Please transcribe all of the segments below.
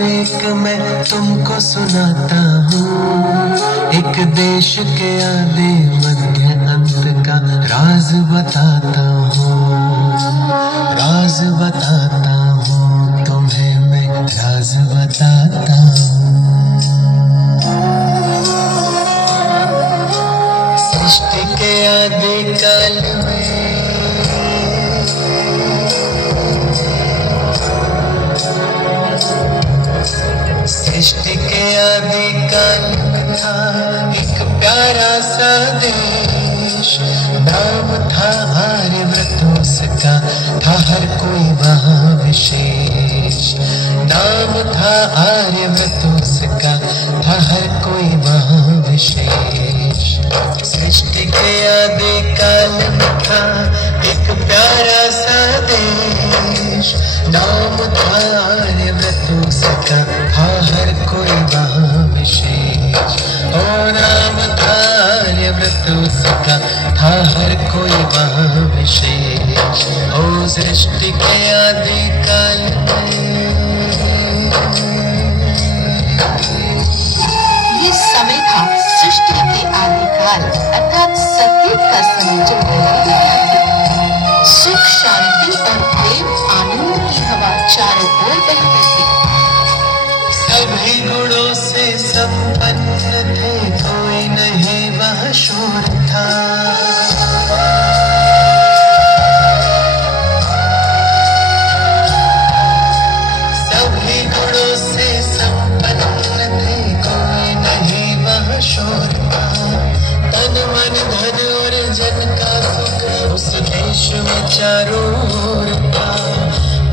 एक मैं तुमको सुनाता हूँ, एक देश के आदि मध्य अंत का राज बताता हूँ, राज बताता हूँ तुम्हें मैं, राज बताता हूँ। सृष्टि के आदि काल में सृष्टि के आदि काल में था एक प्यारा सा देश, नाम था आर्यव्रत उसका, था हर कोई वहाँ विशेष, नाम था आर्यव्रत उसका, था हर कोई वहाँ विशेष। सृष्टि के आदि काल में था एक प्यारा सा देश, नाम था आर्यव्रत उसका, था हर कोई वहाँ विशेष। ओ नाम था आर्यव्रत उसका, था हर कोई वहाँ विशेष। ओ सृष्टि के आदि काल ये समय था सृष्टि के आदिकाल अर्थात सतयुग का समय, जब सुख शांति और प्रेम आनंद की हवा चारों ओर बहती थी। सभी गुणों से संपन्न थे, कोई नहीं वह शूर था। सभी गुणों से संपन्न थे, कोई नहीं वह शूर था। तन मन धन और जन का सुख उस देश में चारों ओर था।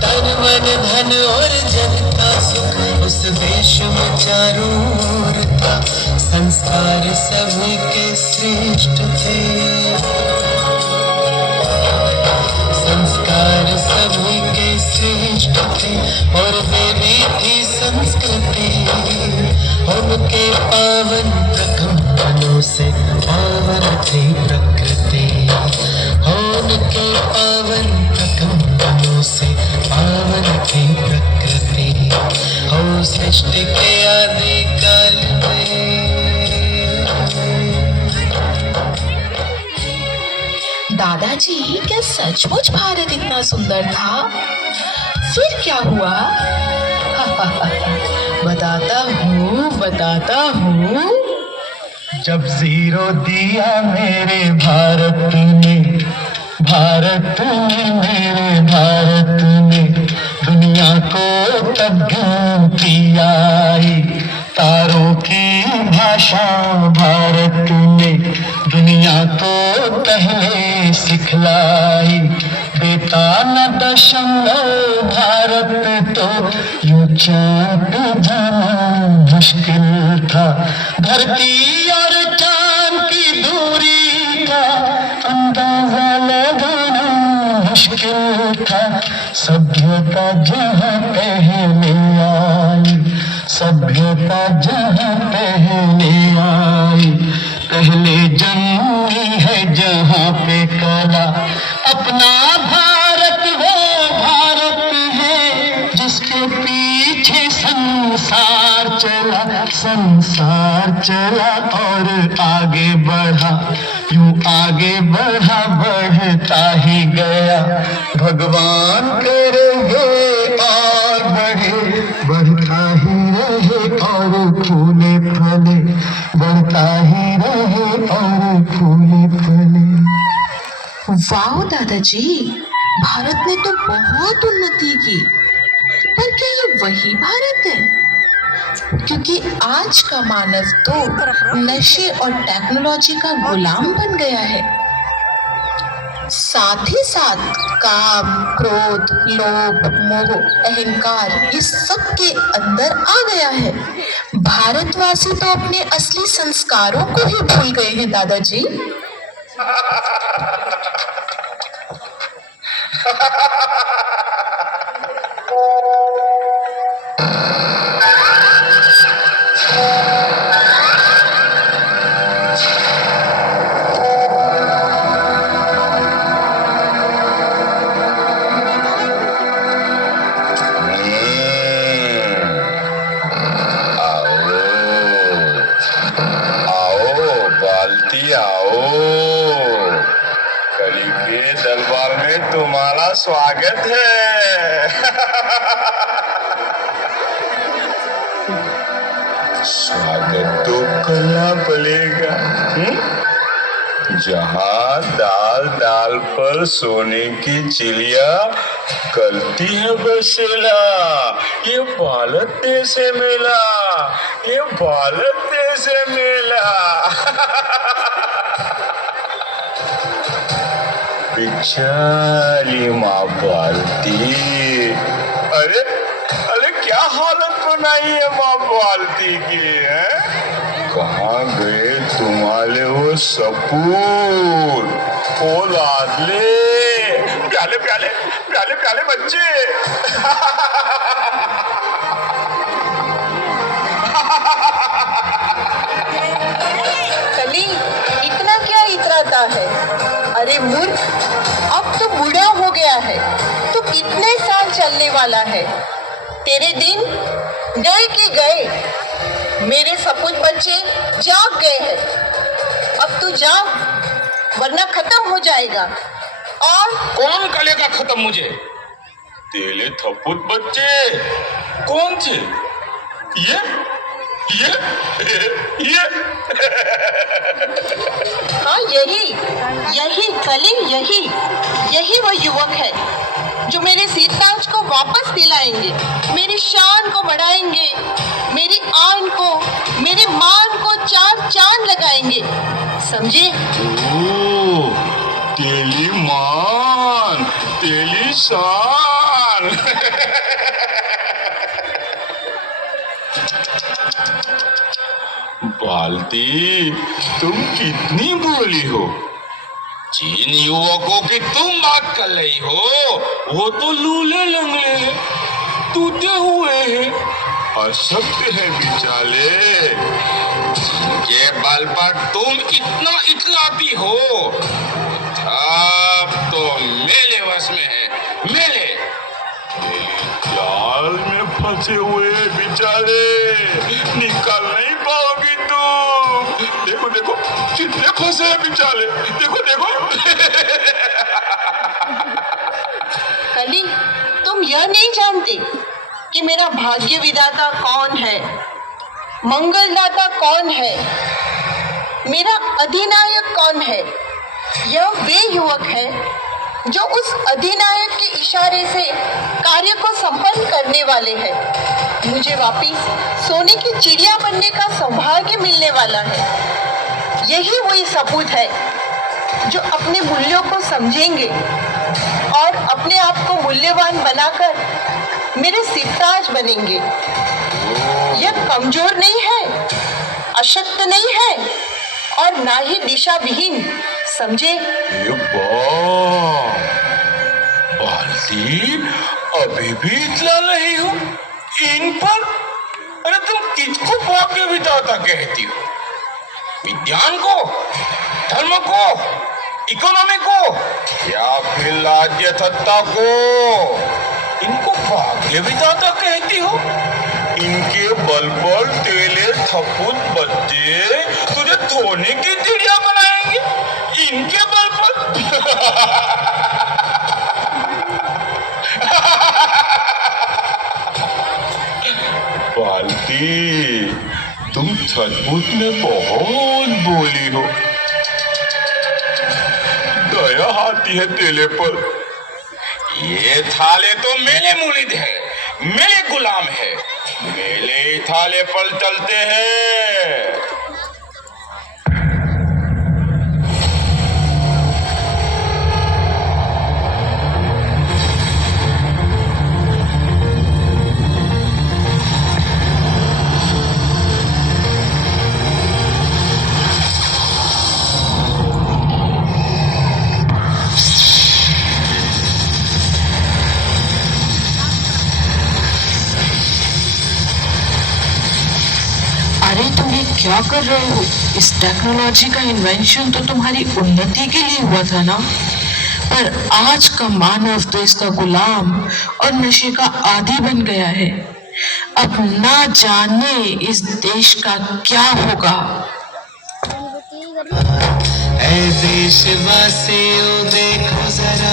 तन मन धन और जन का सुख उस देश में चारों ओर था। संस्कार सभी के श्रेष्ठ थे, संस्कार सभी के श्रेष्ठ थे, और देवी थी संस्कृति उनके पावन प्रथम मनों से पावन थी प्रकृति, उनके पावन प्रथम मनों से पावन थी प्रकृति। हो सृष्टि के आदि काल दादाजी, क्या सचमुच भारत इतना सुंदर था? फिर क्या हुआ? बताता हूँ। जब जीरो दिया मेरे भारत ने, भारत ने मेरे भारत ने, दुनिया को तब गिनती आई। तारों की भाषा भारत ने दुनिया को पहले सिखलाई। बेटा न दशमलव भारत तो यूं चाँद जाना मुश्किल था। धरती और चाँद की दूरी का अंदाजा लगाना मुश्किल था। सभ्यता जहाँ पहले आई, सभ्यता जहाँ पहले आई, पहले जन्मी है जहाँ पे कला। अपना भारत वो भारत है जिसके पीछे संसार चला, संसार चला और आगे बढ़ा, यूं आगे बढ़ा, बढ़ता ही गया। भगवान करेंगे और बढ़े, बढ़ता ही रहे और फूले फले, बढ़ता ही रहे और फूले फले। वाह दादाजी, भारत ने तो बहुत उन्नति की, पर क्या ये वही भारत है? क्योंकि आज का मानव तो नशे और टेक्नोलॉजी का गुलाम बन गया है। साथ ही साथ काम, क्रोध, लोभ, मोह, अहंकार इस सब के अंदर आ गया है। भारतवासी तो अपने असली संस्कारों को ही भूल गए हैं दादाजी। दरबार में तुम्हारा स्वागत है। स्वागत तो करना पड़ेगा। जहाँ दाल दाल पर सोने की चिड़िया करती है बसेरा, ये भारत देश है मेला, ये भारत देश है मेला। बेचारी माँ भारती, अरे अरे क्या हालत बनाई है माँ भारती की, है? कहाँ गए तुम्हारे वो सपूत, ओ लाडले, प्याले प्याले प्याले प्याले बच्चे। कली, इतना क्या इतराता है? अरे मूर्ख, अब तो बूढ़ा हो गया है, तो कितने साल चलने वाला है? तेरे दिन गए कि गए? मेरे सपूत बच्चे जाग गए हैं। अब तू जा, वरना खत्म हो जाएगा। और कौन करेगा खत्म मुझे? तेरे थपुत बच्चे कौन थे? ये हाँ, यही कली, यही वो युवक है जो मेरे सीताज को वापस दिलाएंगे, मेरी शान को बढ़ाएंगे, मेरी आन को, मेरे मान को चार चांद लगाएंगे, समझे? ओ, तेरी मान, तेरी शान। बाल्टी, तुम कितनी भोली हो। जिन युवकों की तुम बात कर रही हो, वो तो लूले लंगड़े टूटे हुए हैं, अशक्त है बेचारे। जिनके बल पर तुम इतना इतलाती हो, अब तो मेरे वश में है, मेरे जाल में फंसे हुए बेचारे, निकल नहीं पाओगी तुम। देखो देखो कितने फंसे हैं बेचारे, देखो देखो। कली, तुम यह नहीं जानते कि मेरा भाग्य विधाता कौन है, मंगलदाता कौन है, मेरा अधिनायक कौन है? यह वे युवक है जो उस अधिनायक के इशारे से कार्य को संपन्न करने वाले हैं। मुझे वापिस सोने की चिड़िया बनने का सौभाग्य मिलने वाला है। यही वही सपूत है जो अपने मूल्यों को समझेंगे और अपने आप को मूल्यवान बनाकर मेरे सिरताज बनेंगे। यह कमजोर नहीं है, अशक्त नहीं है और ना ही दिशा विहीन, समझे? ये बाल्टी, अभी भी इतला नहीं हो इन पर? अरे तुम किसको भाग्य विधाता कहती हो? विज्ञान को, धर्म को, इकोनॉमी को या फिर राज्य सत्ता को? इनको भाग्य विधाता कहती हो? इनके बल पर तेरे थपुत बच्चे तुझे सोने की चिड़िया बनाएंगे, इनके बल पर। बाल्टी, तुम सचमुच में बहुत बोली हो। दया आती है तेरे पर। ये थाले तो मेरे मुरीद है, मेरे गुलाम है, मेरे ही थाले पर चलते हैं। क्या कर रहे हो? इस टेक्नोलॉजी का इन्वेंशन तो तुम्हारी उन्नति के लिए हुआ था ना, पर आज का मानव तो इसका गुलाम और नशे का आदी बन गया है। अब ना जाने इस देश का क्या होगा। ऐ देशवासियों देखो जरा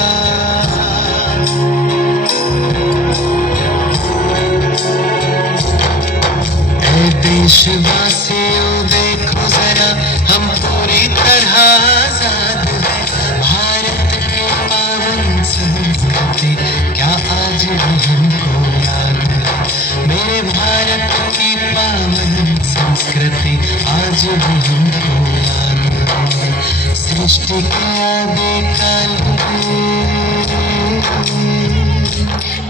देशवासियों देखो जरा, हम पूरी तरह आजाद हैं। भारत की पावन संस्कृति क्या आज भी हमको याद है? मेरे भारत की पावन संस्कृति आज भी हमको याद है। सृष्टि के आदि काल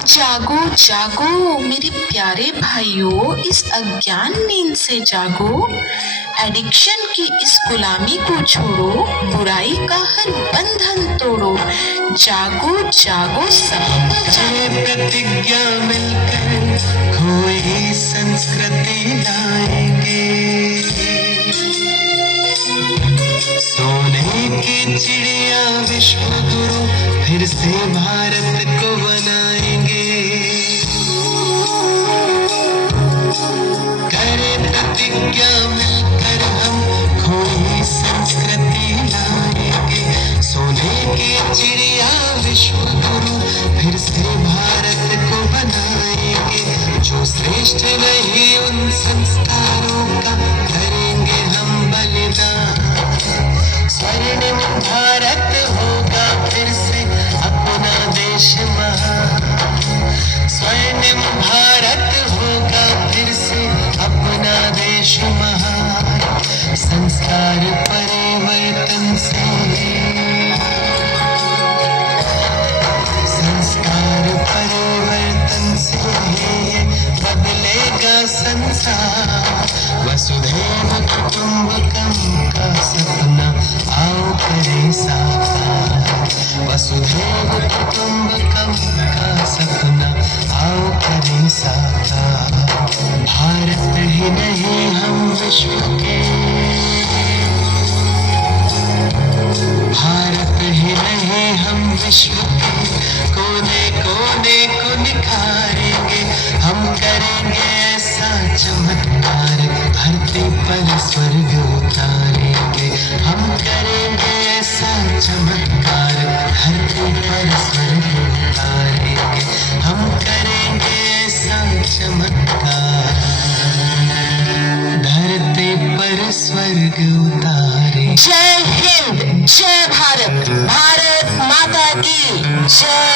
जागो जागो मेरे प्यारे भाइयों, इस अज्ञान नींद से जागो। एडिक्शन की इस गुलामी को छोड़ो, बुराई का हर बंधन तोड़ो। जागो जागो सब करें प्रतिज्ञा मिलकर, कोई संस्कृति लाएंगे। सोने की चिड़िया विश्व गुरु फिर से भारत को बनाएंगे। करें प्रतिज्ञा मिलकर हम कोई संस्कृति लाएंगे। सोने की चिड़िया विश्व गुरु फिर से भारत को बनाएंगे। जो श्रेष्ठ नहीं उन संस्कारों का करेंगे हम बलिदान। स्वर्णिम भारत होगा फिर से अपना देश महान। स्वर्णिम भारत होगा फिर से अपना देश महान। संस्कार परिवर्तन से, संस्कार परिवर्तन से बदलेगा संसार। वसुधैव कुटुंबकम का सपना आओ करें साकार। वसुधैव कुटुंबकम का सपना आओ करें साकार। भारत ही नहीं हम विश्व के, भारत ही नहीं हम विश्व के कोने कोने को निखारेंगे। हम करेंगे ऐसा चमत्कार, धरती पर स्वर्ग उतारेंगे। हम करेंगे ऐसा चमत्कार, धरती पर स्वर्ग उतारेंगे। हम करेंगे ऐसा चमत्कार, धरती पर स्वर्ग उतारेंगे। जय हिंद, जय भारत, भारत माता की जय।